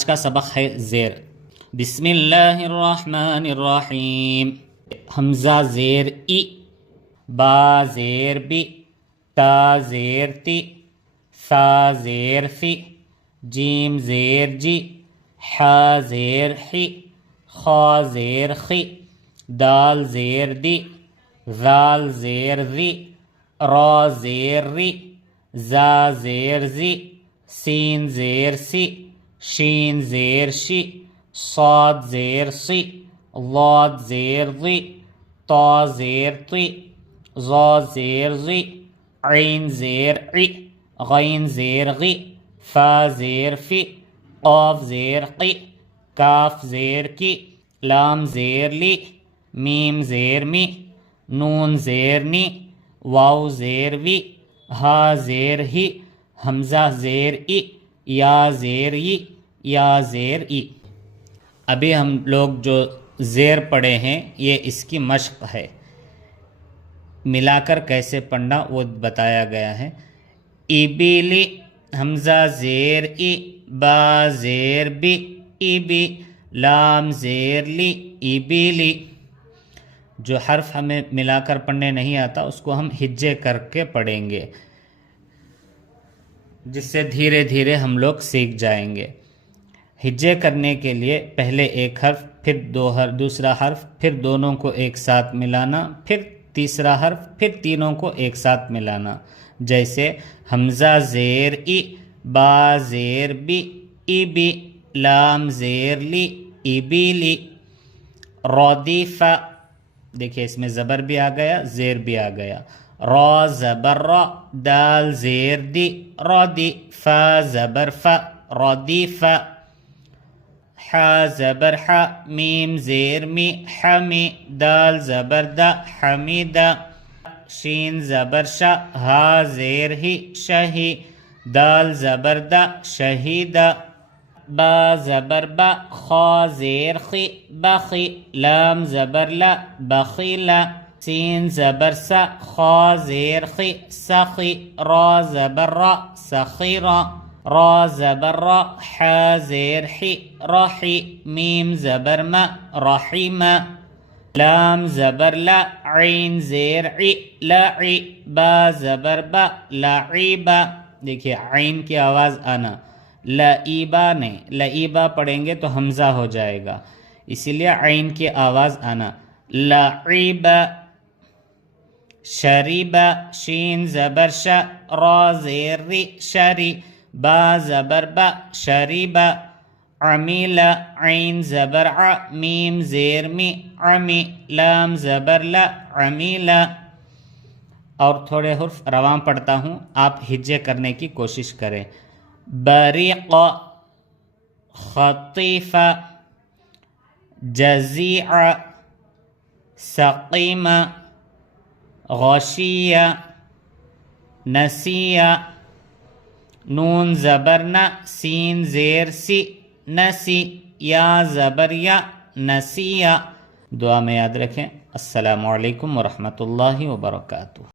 آج کا سبق ہے زیر. بسم اللہ الرحمن الرحیم. حمزہ زیر ای، با زیر بی، تا زیر تی، ثا زیر ثی، جیم زیر جی، حا زیر حی، خا زیر خی، دال زیر دی، ذال زیر ذی، را زیر ری، زا زیر زی، سین زیر سی، شین زیر شی، صاد زیر سی، ضاد زیر ضی، طا زیر طی، ظا زیر ضی، عین زیر عی، غین زیر غی، فا زیر فی، قاف زیر قی، کاف زیر کی، لام زیر لی، میم زیر می، نون زیر نی، واو زیر وی، ہا زیر ہی، حمزہ زیر ای، یا زیر ای، یا زیر ای. ابھی ہم لوگ جو زیر پڑھے ہیں یہ اس کی مشق ہے، ملا کر کیسے پڑھنا وہ بتایا گیا ہے. ایبیلی، حمزہ زیر ای، با زیر بی، ایبی، لام زیر لی، ایبیلی. جو حرف ہمیں ملا کر پڑھنے نہیں آتا اس کو ہم ہجے کر کے پڑھیں گے، جس سے دھیرے دھیرے ہم لوگ سیکھ جائیں گے. ہجے کرنے کے لیے پہلے ایک حرف، پھر دوسرا حرف، پھر دونوں کو ایک ساتھ ملانا، پھر تیسرا حرف، پھر تینوں کو ایک ساتھ ملانا. جیسے حمزہ زیر ای، با زیر بی، ای بی، لام زیر لی، ای بی لی. ردیف، دیکھیے اس میں زبر بھی آ گیا، زیر بھی آ گیا. را زبر را، دال زیر دی، ردی، فا زبر فا، ردیف. حا زبر حا، میم زیر می، حمی، دال زبر دا، حمیدہ. شین زبر شا، ہا زیر ہی، شہی، دال زبر دا، شہیدہ. با زبر با، خا زیر خی، بخی، لام زبر لا، بخیلا. سین زبر سا، خا زیر خی، سخی، را زبر را، سخیرا. را زبر را، حا زیر حی، رحی، میم زبر ما، رحیما. لام زبر لا، عین زیر عی، لعی، با زبر با، لعیبا. دیکھیے عین کی آواز آنا، لعیبا نہیں، لعیبا پڑھیں گے تو حمزہ ہو جائے گا، اسی لیے عین کی آواز آنا. لعیبا. شریبا، شین زبر شا، را زیر ری، شری، با زبر با، شریبا. عمیلا، عین زبر ع، میم زیر می، عمی، لام زبر لا، عمیلا. اور تھوڑے حرف رواں پڑھتا ہوں، آپ ہجے کرنے کی کوشش کریں. بریق، خطیف، جزیع، سقیم، غشیہ، نسیہ. نون زبر نا، سین زیر سی، نسی، یا زبر یا، نسیہ. دعا میں یاد رکھیں. السلام علیکم ورحمۃ اللہ وبرکاتہ.